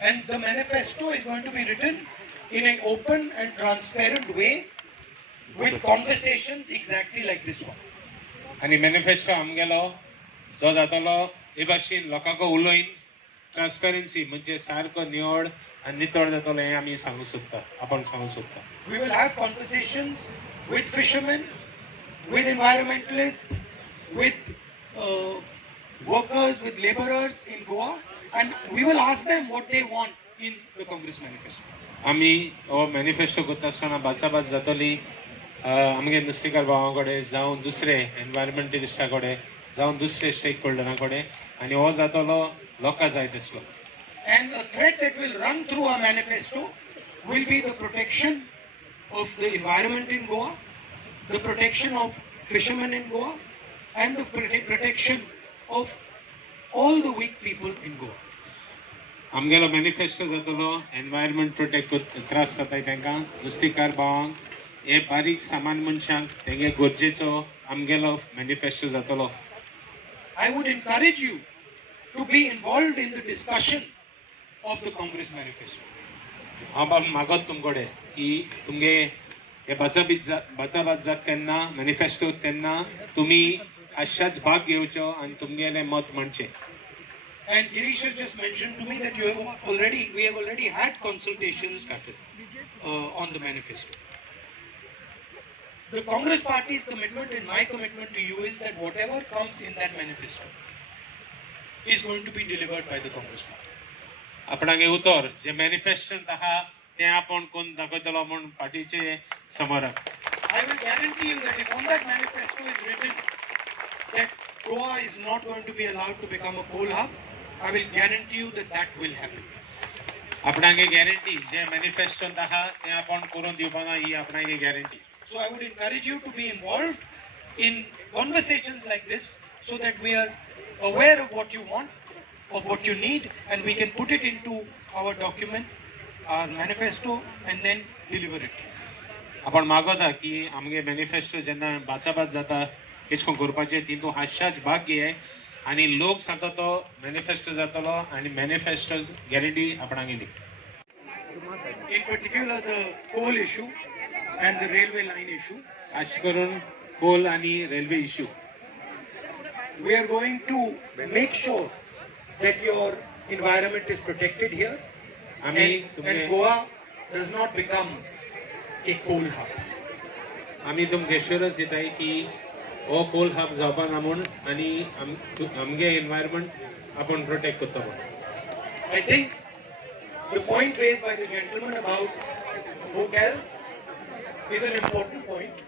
And the manifesto is going to be written in an open and transparent way with conversations exactly like this one. आणि manifesto आमगेलो जो जातलो हे भाशेन लोकांको उलोवन ट्रान्सपेरन्सी म्हणजे सारको निवड आनी नितळ जातलो हें आमी सांगूं सोदता आपण सांगूं सोदता. We will have conversations with fishermen, with environmentalists, with workers, with laborers in Goa, and we will ask them what they want in the Congress manifesto. आमी हो मॅनिफेस्टो करता आसतना बाचाबाच जातली आमगे नुस्तेकार भावां कडेन जावं दुसरे एनवायरमेंटलिस्टा कडेन जावं दुसरे स्टेक होल्डरां कडेन आनी हो जातलो लोकां जाय तसलो. And a thread that will run through our manifesto will be the protection of the environment in Goa, the protection of fishermen in Goa, and the protection of all the weak people in Goa. आमगेलो manifesto जातलो environment protect त्रास जाताय तांकां नुस्तेकार भावांक हे बारीक सामान मनशांक तेंगे गरजेचो आमगेलो मॅनिफेस्टो जातलो. I would encourage you to be involved in the discussion of the Congress manifesto. हांव मागत तुमकोडे की तुमगे हे बाचाबाच जाता तेन्ना मॅनिफेस्टो तेन्ना तुमी अशाच भाग घेवचो आनी तुमगेलें मत म्हणचें. And Girish has just mentioned to me that we have already had consultations on the manifesto. The Congress Party's commitment and my commitment to you is that whatever comes in that manifesto is going to be delivered by the Congress Party. आपणागे उतर जे मॅनिफेस्टोन आहा तें आपण कोण दाखयतलो म्हूण पार्टीचे समोर. I will guarantee you that if on that manifesto is written that Goa is not going to be allowed to become a coal hub, I will guarantee you that that will happen. आपणागे guarantee जे मॅनिफेस्टोन आहा तें आपण करून दिवपाना ही आपणागे guarantee. So I would encourage you to be involved in conversations like this so that we are aware of what you want, of what you need, and we can put it into our document, our manifesto, and then deliver it. आपण मागोता की आमगे manifesto जेन्ना बाचाबाच जाता कितें करपाचें तितून हास्याच भाग घे आनी लोक सांगता तो मॅनिफेस्टो जातलो आनी मॅनिफेस्टो गॅरंटी आपणागे दी. In particular, the coal issue and the railway line issue. अशें करून कोल आनी railway issue We are going to make sure that your environment is protected here and Goa does not become a coal hub. आमी तुमकां एश्योरन्स दिताय की हो Coal hub जावपा ना म्हूण आनी आमगे एनवायरमेंट आपण प्रोटेक्ट करता म्हूण. I think the point raised by the gentleman about hotels is an important point,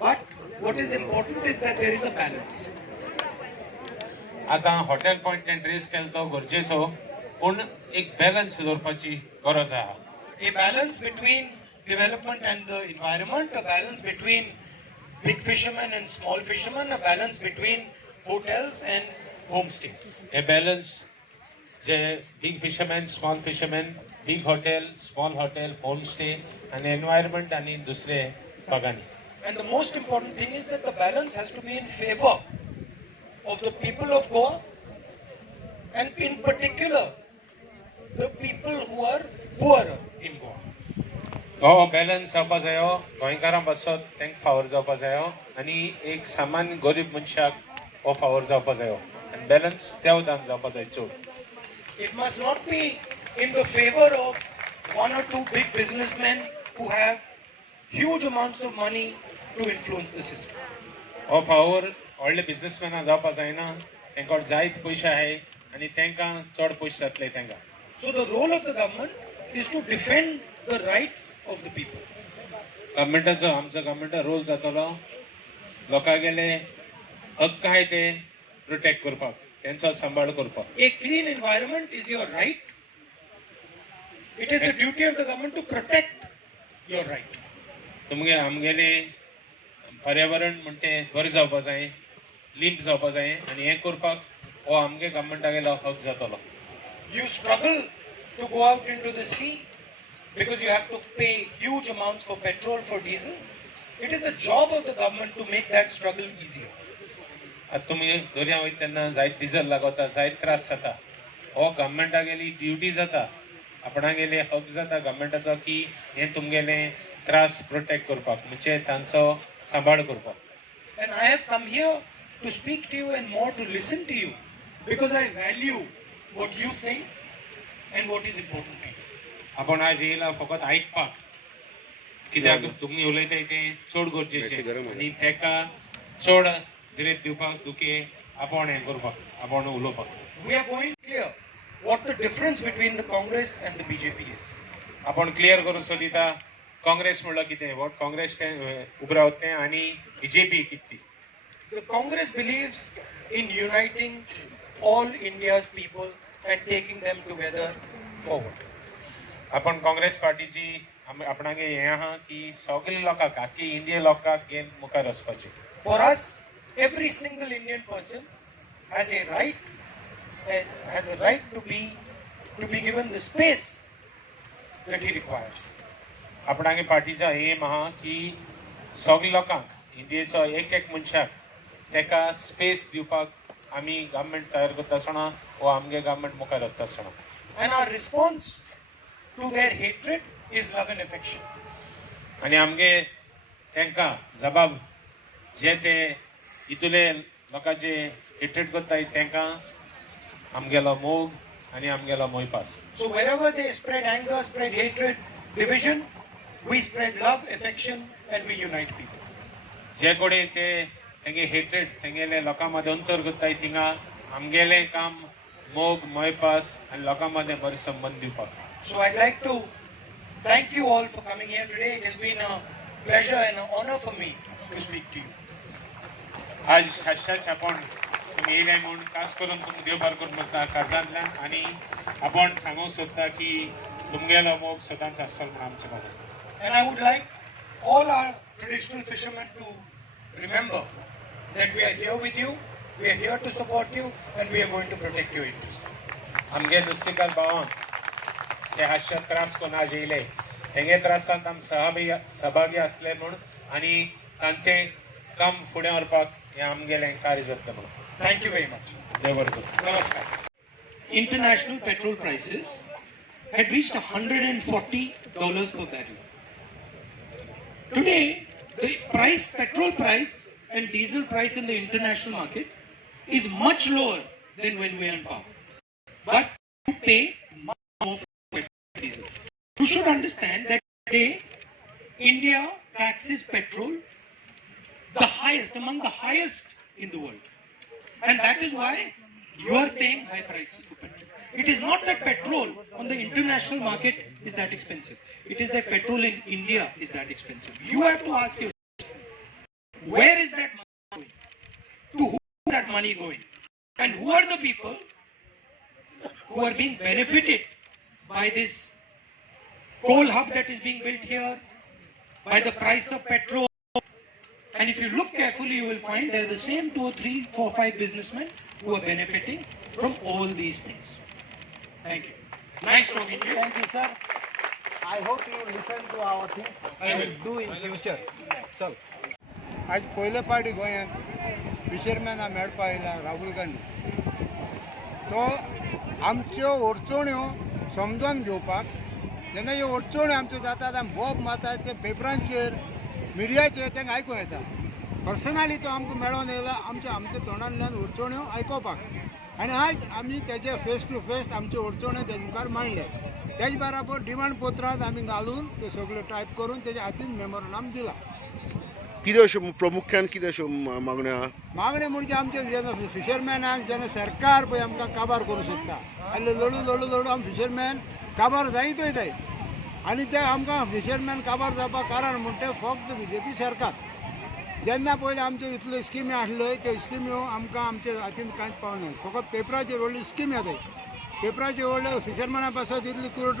but what is important is that there is a balance. आतां हॉटेल पॉयंट रेस केलो तो गरजेचो पूण एक बॅलन्स दवरपाची गरज आहा. A balance between development and the environment, a balance between big fishermen and small fishermen, a balance between hotels and homestays. हे बॅलन्स जे big fisherman small fisherman big hotel small hotel home stay आनी environment आनी दुसरे बागांनी. And the most important thing is that the balance has to be in favor of the people of Goa and in particular the people who are poorer in Goa. हो balance जावपा जायो गोंयकारां पासत तांकां फावर जावपा जायो आनी एक सामान्य गरीब मनशाक हो फावर जावपा जायो आनी बॅलन्स देवदान जावपा जाय चड. It must not be in the favor of one or two big businessmen who have huge amounts of money to influence the system. हो फावर व्हडले बिझनेसमॅनां जावपा जायना तांकां जायत पयशे आहाय आनी तांकां चड पयशे जातले तांकां. So the role of the government is to defend the rights of the people. गव्हर्मेंटाचो आमचो गव्हर्मेंटाचो रोल जातलो लोकांगेले हक्क आहाय ते प्रोटेक्ट करपाक त्यांचो सांबाळ करपाक. A clean environment is your right. It is the duty of the government to protect your right. तुमगे आमगेले पर्यावरण म्हणटे बरें जावपा जाय लिंप जावपा जाय आनी हें करपाक हो आमगे गव्हर्मेंटागेलो हक जातलो. You struggle to go out into the sea because you have to pay huge amounts for petrol, for diesel. It is the job of the government to make that struggle easier. आतां तुमी दर्या वयता तेन्ना जायत diesel लागता जायत त्रास जाता हो गव्हर्मेंटागेली ड्युटी जाता, आपणागेले हक जाता गव्हर्मेंटाचो की हे तुमगेले त्रास प्रोटेक्ट करपाक, म्हणजे तांचो सांबाळ करपाक. And I have come here to speak to you and more to listen to you because I value what you think and what is important to you. आपण आज येयला फकत आयकपाक, कित्याक तुमी उलयताय तें चड गरजेचें आनी तेका चड गिरेत दिवपाक दुखे आपण हें करपाक, आपण उलोवपाक. We are going clear what the difference between the Congress and the BJP is. आपण क्लियर करून सोदिता काँग्रेस म्हणल्यार कितें, वॉट काँग्रेस उबें रावता तें आनी बीजेपी कितें. The Congress believes in uniting all India's people and taking them together forward. आपण काँग्रेस पार्टीची आपणागे हें आहा की सगळे लोकांक, आख्खी इंडिया लोकांक घेवन मुखार वचपाचें. For us, every single Indian person has a right to be given the space that he requires. आपणागे पार्टीचो एम आहा की सगळे लोकांक, इंडियेचो एक एक मनशाक तेका स्पेस दिवपाक आमी गव्हर्मेंट तयार करता आसतना वो आमगे गव्हर्मेंट मुखार वता आसतना. And our response to their hatred is love and affection. आनी आमगे तेंकां जबाब जे ते इतुले लोकांचे हेट्रेड करताय तेंकां आमगेलो मोग आनी आमगेलो मोयपास. So wherever they spread anger, spread hatred, division, we spread love, affection, and we unite people. जे कोडे ते तेंगे हेट्रेड तेंगेले लोकां मदें अंतर करताय थिंगा आमगेलें काम मोग मोयपास आनी लोकां मदें बरें संबंद दिवपाक. So I'd like to thank you all for coming here today. It has been a pleasure and an honor for me to speak to you. आज हास्याच आपण तुमी येयले म्हूण खास करून तुमकां देव बरें करूं म्हणटा कर्जांतल्यान, आनी आपण सांगूंक सोदता की तुमगेलो मोग सदांच आसतलो म्हण आमचे मनान. And I would like all our traditional fishermen to remember that we are here with you, we are here to support you, and we are going to protect your interests. आमगे नुस्तेकार भावांक जे हास्य त्रास कोण आज येयले तेंगे त्रासांत आमी सहभागी असले म्हूण आनी तांचें काम फुडें व्हरपाक हें आमगेलें कार्य जातलें म्हणून. Thank you very much. देव बरें करूं. Namaskar. International petrol prices had reached $140 per barrel. Today, the petrol price and diesel price in the international market is much lower than when we are in power. But you pay much more for petrol and diesel. You should understand that today, India taxes petrol the highest, among the highest in the world. And that is why you are paying high prices for petrol. It is not that petrol on the international market is that expensive. It is that petrol in India is that expensive. You have to ask yourself, where is that money going? To who is that money going? And who are the people who are being benefited by this coal hub that is being built here, by the price of petrol? And if you look carefully, you will find there are the same 2 or 3, 4, 5 businessmen who are benefiting from all these things. Thank you. Nice talking to you. Thank you, sir. I hope you listen to our things. I will. Do in future. चल. आज पयले party गोंयांत फिशरमॅना मेळपा आयला राहुल गांधी. तो आमच्यो अडचण्यो समजून घेवपाक जेन्ना ह्यो अडचण्यो आमच्यो जातात आमी बोब मारतात ते पेपरांचेर मिडियाचेर तांकां आयकूं येता. पर्सनली तो आमकां मेळोन येयला आमच्या तोंडांतल्यान अडचण्यो आयकोपाक. आनी आज आमी तेजे फेस टू फेस आमच्यो अडचण्यो तेजे मुखार मांडले. तेज बराबर डिमांड पत्रांत आमी घालून ते सगळे टायप करून तेज्या हातीन मेमोरंडम दिला. कितें अश्यो प्रामुख्यान कितें अश्यो मागण्यो आहा? मागणे म्हणजे आमचे जेन्ना फिशरमॅनाक जेन्ना सरकार पळय आमकां काबार करूं सोदता आनी लडू आमी फिशरमॅन काबार जायत वयताय. आनी ते आमकां फिशरमॅन काबार जावपाक कारण म्हणटा फक्त बीजेपी सरकार. जेन्ना पयलीं आमच्यो इतल्यो स्किमी आसल्यो त्यो स्किम्यो आमकां आमच्या हातीन कांयच पावना. फकत पेपराचेर व्हडली स्कीम येताय. पेपराचेर व्हडले फिशरमॅना पासत इतली करूट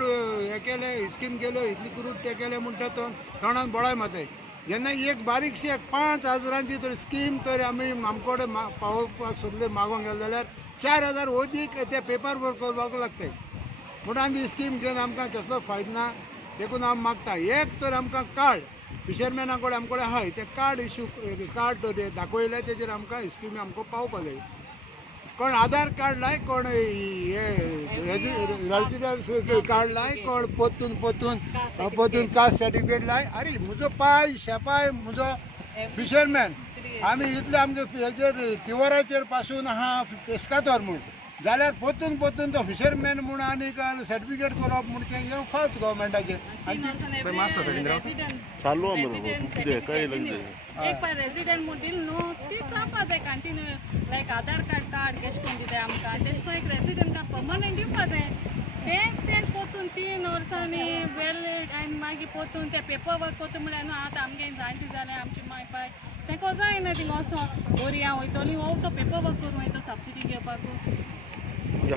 हे केले स्कीम केल्यो इतली करूट ते केले म्हणटा तो तोंडान बोळाय माताय. जेन्ना एक बारीकशी 5,000ची तर स्कीम तर आमी आमचे कडेन पावोवपाक सोदले मागोंक गेले जाल्यार 4,000 अदीक ते पेपर वर्क करपाक लागताय. म्हणून आनी स्कीम घेवन आमकां कसलो फायदो ना. देखून आमी मागता एक तर आमकां कार्ड फिशरमॅना कडेन आमचे कडेन आहाय ते कार्ड इश्यू कार्ड दाखयले तेजेर आमकां स्किमी आमकां पावपा जाय. कोण आधार कार्ड लाय कोण रेजिडेंस कार्ड लाय कोण पोतून कास्ट सर्टिफिकेट लाय अरे म्हजो पाय शेपाय म्हजो फिशरमॅन आमी इतले आमचे हेचेर तिवराचेर पासून आहा पेस्कातोर म्हूण जाल्यार पोतून तो फिशरमॅन म्हूण आनीक सर्टिफिकेट करप म्हूण तें येवं फास्ट गव्हर्मेंटाचेर चालू आहे मरे कितें काय लग्न एक पर रेजिडेंट मोडील न्हू ती जावपा जाय कंटिन्यू लायक आधार कार्ड केश कोन्न दिताय आमकां तेश कोन्न एक रेजिडेंट का पर्मनंट दिवपा जाय तेच पोतून 3 वर्सांनी वेल आनी मागीर पोतून ते पेपर वर्क कोत्ता म्हळ्यार न्हू आतां आमगे जाणटी जाल्यार आमची माय पाय तेका जायना थिंग वचोन ओरिया वयतलीं वो तो पेपर वर्क करूं वयता सबसिडी घेवपाक या